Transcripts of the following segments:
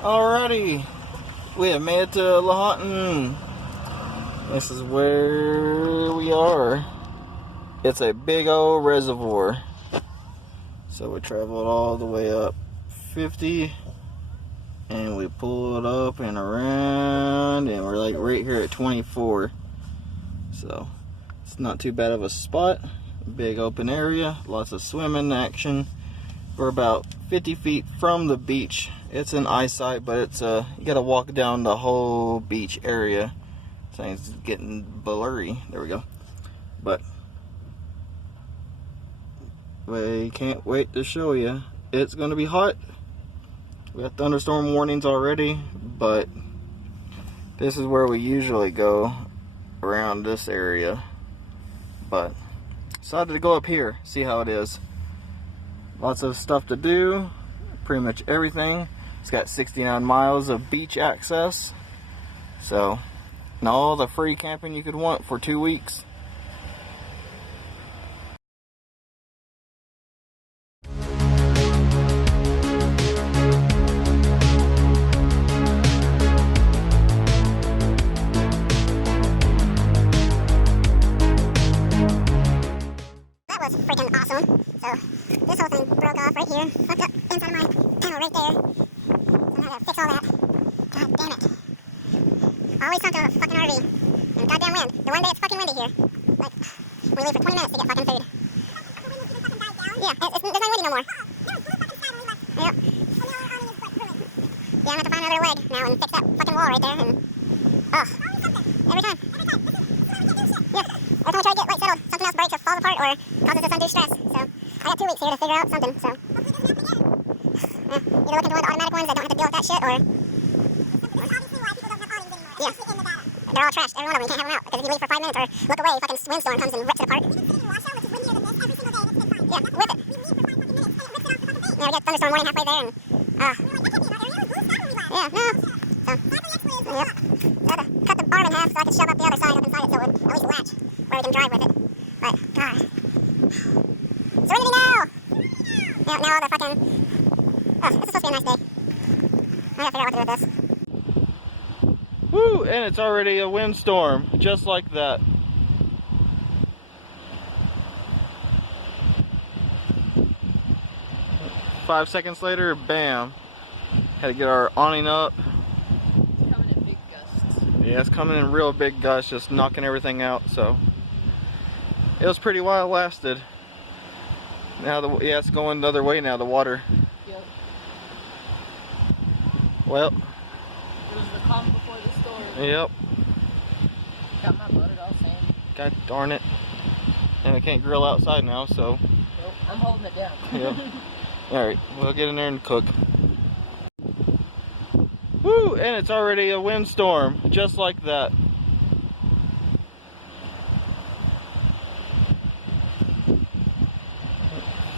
Alrighty, we have made it to Lahontan. This is where we are. It's a big old reservoir. So we traveled all the way up 50 and we pulled up and around and we're like right here at 24. So it's not too bad of a spot. Big open area, lots of swimming action. We're about 50 feet from the beach. It's in eyesight, but it's you gotta walk down the whole beach area. So it's getting blurry. There we go. But we can't wait to show you. It's gonna be hot. We have thunderstorm warnings already, but this is where we usually go around this area. But decided to go up here, see how it is. Lots of stuff to do, pretty much everything. It's got 69 miles of beach access. So, and all the free camping you could want for 2 weeks. That was freaking awesome. So, this whole thing broke off right here. Fucked up inside my tunnel right there. So I had to fix all that. God damn it. Always sunk to a fucking RV. And goddamn wind. The one day it's fucking windy here. Like, we leave for 20 minutes to get fucking food. Yeah, there's not windy no more. Yep. Yeah, I'm gonna have to find another leg now and fix that fucking wall right there and... Ugh. Every time. Yeah. Every time I try to get like settled, something else breaks or falls apart or causes us undue stress. So, I got 2 weeks here to figure out something, so... Yeah, either look into one of the automatic ones that don't have to deal with that shit, or... Yeah. They're all trashed, every one of them. You can't have them out, because if you leave for 5 minutes or look away, fucking windstorm comes and rips it apart. Yeah, whip it. Yeah, we got thunderstorm warning halfway there, and... yeah, no. So, yep. So I had to cut the arm in half so I could shove up the other side up inside it so it would at least latch, where we can drive with it. But, God. Serenity now! Yeah, now all the fucking... Oh, this is supposed to be a nice day. I gotta figure out what to do with this. Woo! And it's already a windstorm, just like that. Five seconds later, bam. Had to get our awning up. It's coming in big gusts. Yeah, it's coming in real big gusts, just knocking everything out, so. It was pretty while lasted. Now, yeah, it's going the other way now, the water. Yep. Well. It was the calm before the storm. Yep. Got my motor all sand. God darn it. And I can't grill outside now, so. Nope, I'm holding it down. Yep. Alright, we'll get in there and cook. Woo! And it's already a windstorm, just like that.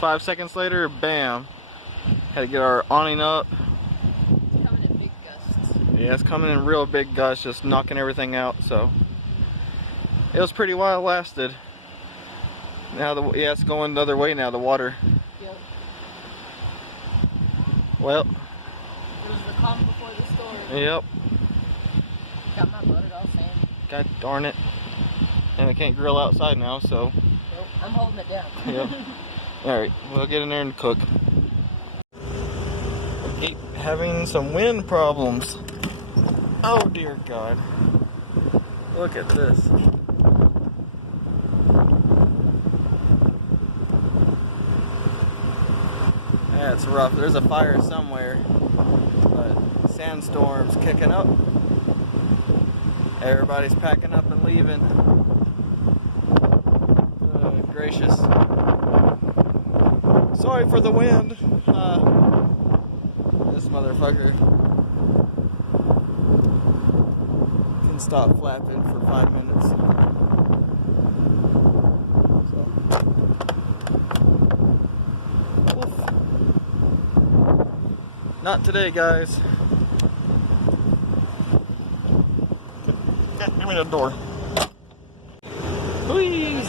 Five seconds later, bam. Had to get our awning up. It's coming in big gusts. Yeah, it's coming in real big gusts, just knocking everything out, so. It was pretty while lasted. Now, yeah, it's going the other way now, the water. Yep. Well. It was the calm before the storm. Yep. Got my motor all sand. God darn it. And I can't grill outside now, so. Nope, I'm holding it down. Yep. Alright, we'll get in there and cook. We keep having some wind problems. Oh dear God. Look at this. Yeah, it's rough. There's a fire somewhere. But sandstorm's kicking up. Everybody's packing up and leaving. Oh, gracious. Sorry for the wind. This motherfucker can stop flapping for 5 minutes. So. Oof. Not today, guys. Okay, give me the door. Whee!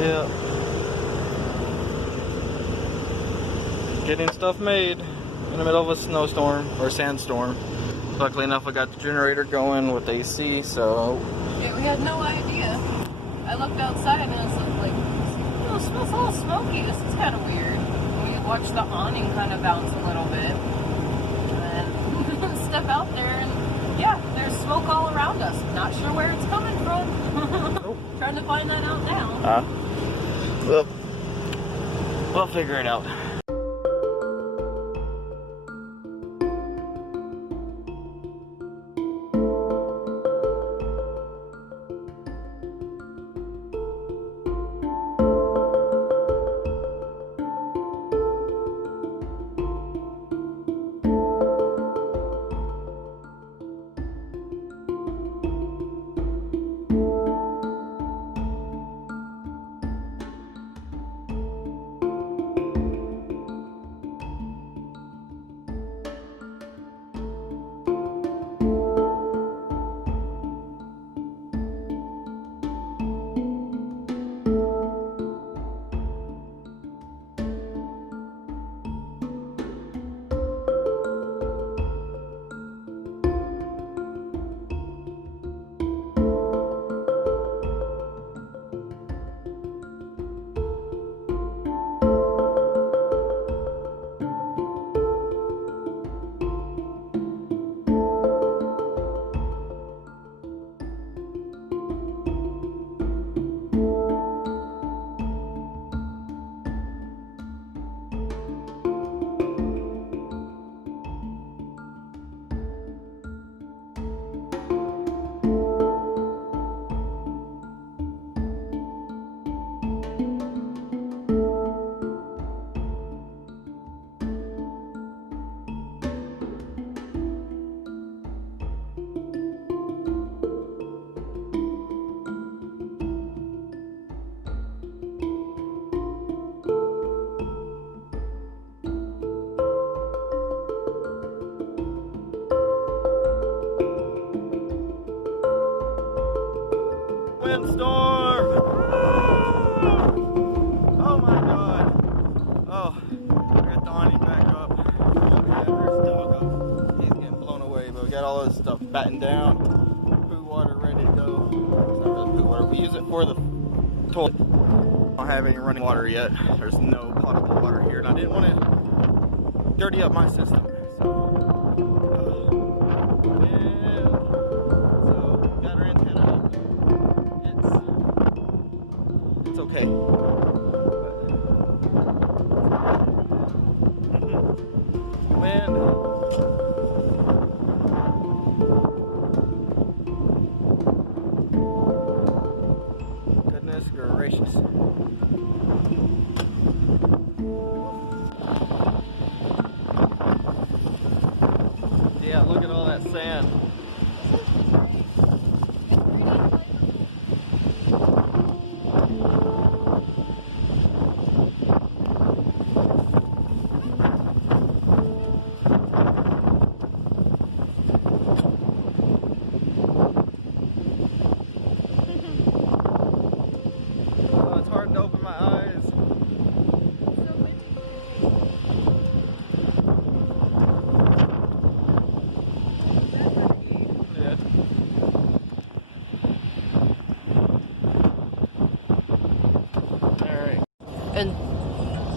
Yeah. Getting stuff made. in the middle of a snowstorm or sandstorm. Luckily enough, I got the generator going with AC, so... Yeah, we had no idea. I looked outside and it was like, it smells a little smoky. This is kind of weird. We watched the awning kind of bounce a little bit. And then step out there and, yeah, there's smoke all around us. Not sure where it's coming from. Trying to find that out now. Well, we'll figure it out. Windstorm! Oh my god. Oh, I got the awning back up. Okay, there's Doggo. He's getting blown away, but we got all this stuff battened down. Poo water ready to go. It's not really poo water. We use it for the toilet. I don't have any running water yet. There's no potable water here, and I didn't want to dirty up my system. Okay. Wind. Goodness gracious. Yeah, look at all that sand.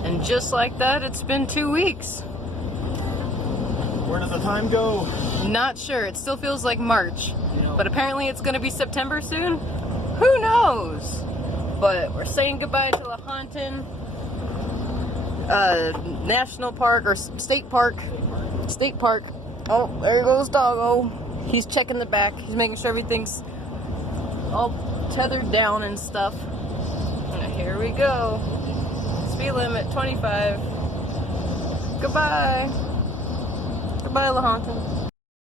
And just like that, it's been 2 weeks. Where does the time go? Not sure. It still feels like March. But apparently it's going to be September soon. Who knows? But we're saying goodbye to Lahontan National Park or State Park. State Park. Oh, there goes Doggo. He's checking the back. He's making sure everything's all tethered down and stuff. And here we go. Speed limit 25. Goodbye. Goodbye, Lahontan.